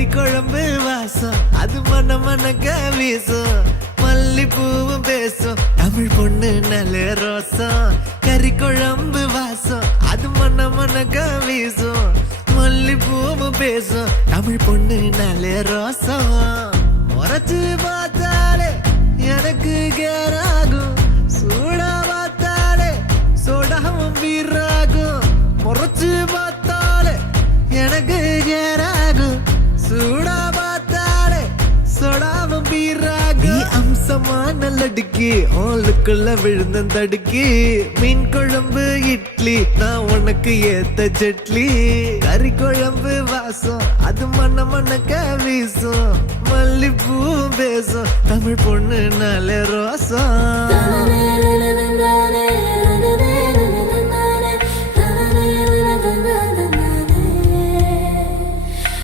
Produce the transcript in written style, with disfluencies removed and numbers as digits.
கறி குழம்பு வாசம் அது மன மனக்க வீசும் மல்லிப்பூவும் பேசும் தமிழ் பொண்ணு நல்ல ரோசம் கறி குழம்பு வாசம் அது மன மனக்க வீசும் மல்லிப்பூவும் பேசும் தமிழ் பொண்ணு நல்ல ரோசம் முறைச்சு பார்த்தாலே எனக்கு கேராகும் சூடா பார்த்தாலே சோடாவும் வீராகும் முறைச்சு பார்த்தாலே எனக்கு கேராகும் சூடா பார்த்தாலே சோடாவும் வீராகும் அம்சமான லடுக்கி ஓலுக்குள்ள விழுந்த தடுக்கி மீன் குழம்பு இட்லி நான் உனக்கு ஏத்த சட்லி கறி குழம்பு வாசம் அது மன மனக்க வீசும் மல்லிப்பூ பேசும் தமிழ் பொண்ணு நல்ல ரோசம்